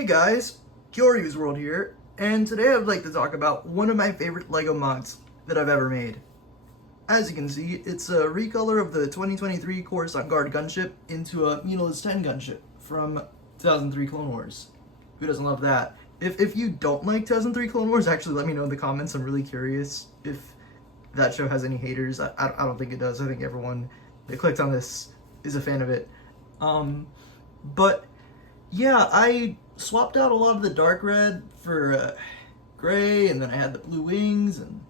Hey guys, Curious World here, and today I would like to talk about one of my favorite LEGO mods that I've ever made. As you can see, it's a recolor of the 2023 Coruscant Guard Gunship into a Muunilinst 10 gunship from 2003 Clone Wars. Who doesn't love that? If you don't like 2003 Clone Wars, actually let me know in the comments. I'm really curious if that show has any haters. I don't think it does. I think everyone that clicked on this is a fan of it. But yeah, I swapped out a lot of the dark red for gray, and then I had the blue wings, and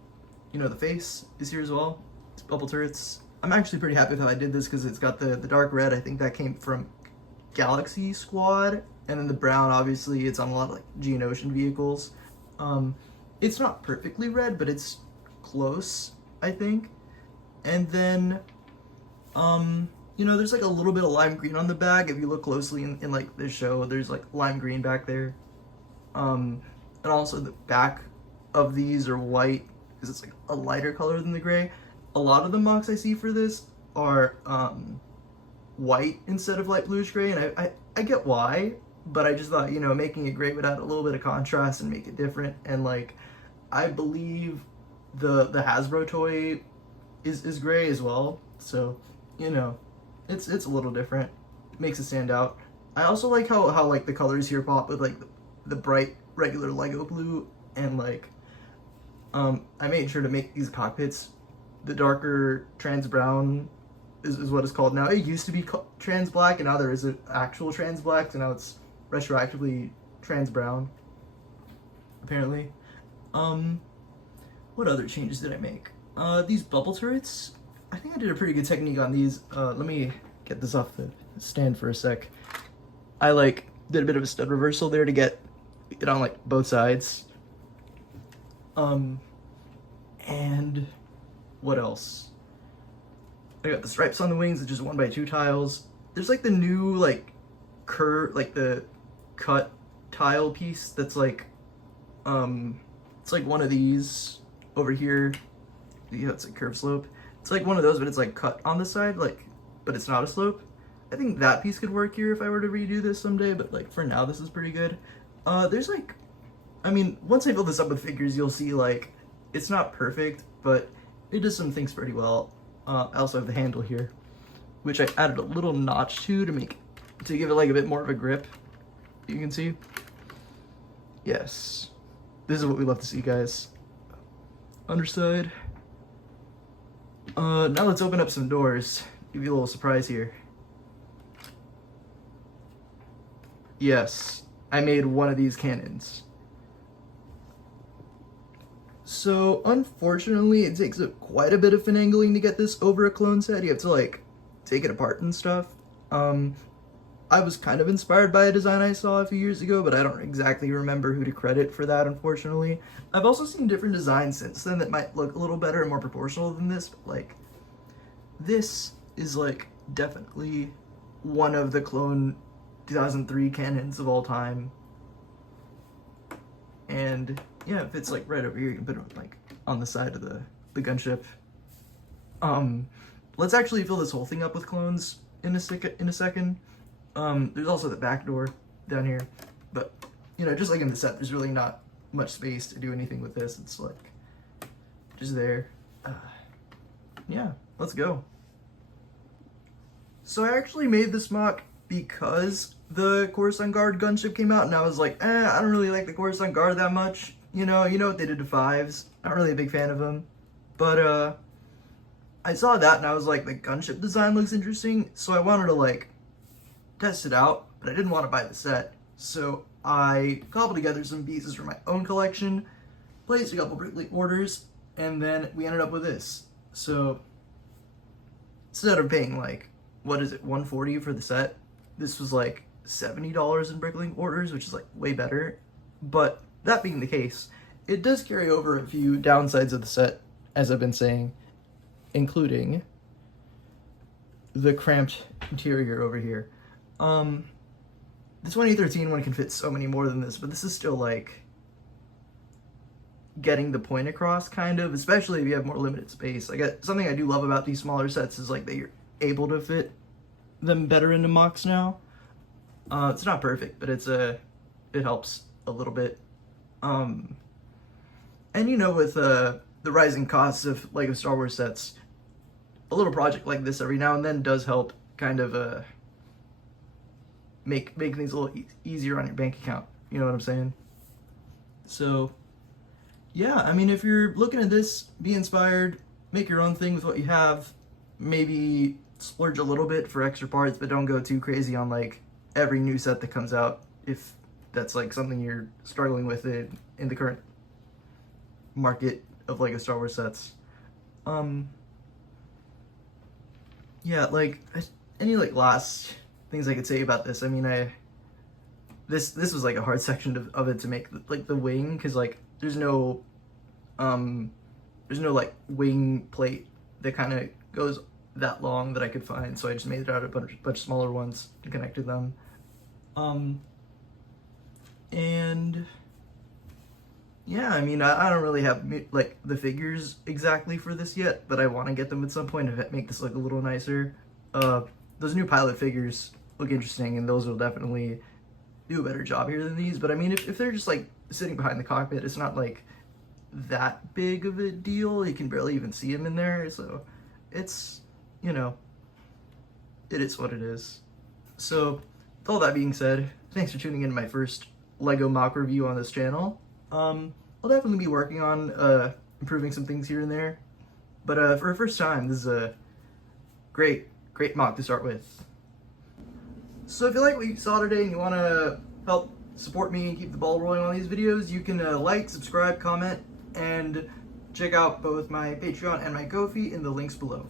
the face is here as well. It's bubble turrets. I'm actually pretty happy with how I did this because it's got the dark red. I think that came from Galaxy Squad, and then the brown, obviously, it's on a lot of like Geonosian vehicles. It's not perfectly red, but it's close, I think. And then, there's like a little bit of lime green on the back. If you look closely in like this show, there's like lime green back there. And also the back of these are white because it's like a lighter color than the gray. A lot of the MOCs I see for this are white instead of light bluish gray, and I get why, but I just thought, making it gray would add a little bit of contrast and make it different. And like, I believe the Hasbro toy is gray as well, so it's a little different. Makes it stand out. I also like how like the colors here pop with like the bright regular Lego blue, and like I made sure to make these cockpits the darker trans brown is what it's called now. It used to be trans black, and now there is an actual trans black, so now it's retroactively trans brown, apparently. What other changes did I make? These bubble turrets, I think I did a pretty good technique on these. Let me get this off the stand for a sec. I like did a bit of a stud reversal there to get it on like both sides. And what else? I got the stripes on the wings, it's just 1x2 tiles. There's like the new like curve, like the cut tile piece that's like it's like one of these over here. It's a curve slope. It's like one of those, but it's like cut on the side, like, but it's not a slope. I think that piece could work here if I were to redo this someday, but like for now this is pretty good. There's like, I mean, once I build this up with figures, you'll see like it's not perfect, but it does some things pretty well. I also have the handle here, which I added a little notch to give it like a bit more of a grip. You can see. Yes, this is what we love to see, guys. Underside. Now let's open up some doors. Give you a little surprise here. Yes, I made one of these cannons. So, unfortunately, it takes quite a bit of finagling to get this over a clone set. You have to, like, take it apart and stuff. I was kind of inspired by a design I saw a few years ago, but I don't exactly remember who to credit for that, unfortunately. I've also seen different designs since then that might look a little better and more proportional than this, but, like, this is, like, definitely one of the clone 2003 cannons of all time. And yeah, if it's like right over here, you can put it like on the side of the gunship. Let's actually fill this whole thing up with clones in a second. There's also the back door down here, but just like in the set, there's really not much space to do anything with this. It's like just there. Yeah, let's go. So I actually made this MOC because the Coruscant Guard Gunship came out, and I was like, I don't really like the Coruscant Guard that much. You know what they did to fives. Not really a big fan of them. But I saw that and I was like, the gunship design looks interesting, so I wanted to like test it out, but I didn't want to buy the set. So I cobbled together some pieces from my own collection, placed a couple Bricklink orders, and then we ended up with this. So instead of paying like, what is it, $140 for the set, this was like $70 in Bricklink orders, which is like way better. But that being the case, it does carry over a few downsides of the set, as I've been saying, including the cramped interior over here. The 2013 one can fit so many more than this, but this is still like getting the point across, kind of, especially if you have more limited space. Like, something I do love about these smaller sets is like that you're able to fit them better into MOCs now. It's not perfect, but it's it helps a little bit. And you know, with the rising costs of LEGO Star Wars sets, a little project like this every now and then does help kind of make things a little easier on your bank account. You know what I'm saying? So yeah, I mean, if you're looking at this, be inspired, make your own thing with what you have. Maybe splurge a little bit for extra parts, but don't go too crazy on like every new set that comes out, if that's like something you're struggling with in the current market of LEGO Star Wars sets. Yeah, like any like last things I could say about this. I mean, this was like a hard section of it to make, like the wing, because like there's no like wing plate that kind of goes that long that I could find, so I just made it out of a bunch of smaller ones and connected them. And yeah, I mean, I don't really have like the figures exactly for this yet, but I want to get them at some point to make this look a little nicer. Those new pilot figures look interesting, and those will definitely do a better job here than these. But I mean, if they're just like sitting behind the cockpit, it's not like that big of a deal. You can barely even see them in there, so it's, you know, it is what it is. So with all that being said, thanks for tuning in to my first LEGO Moc review on this channel. I'll definitely be working on improving some things here and there, but for a first time, this is a great Moc to start with. So if you like what you saw today and you want to help support me and keep the ball rolling on these videos, you can like, subscribe, comment, and check out both my Patreon and my Ko-fi in the links below.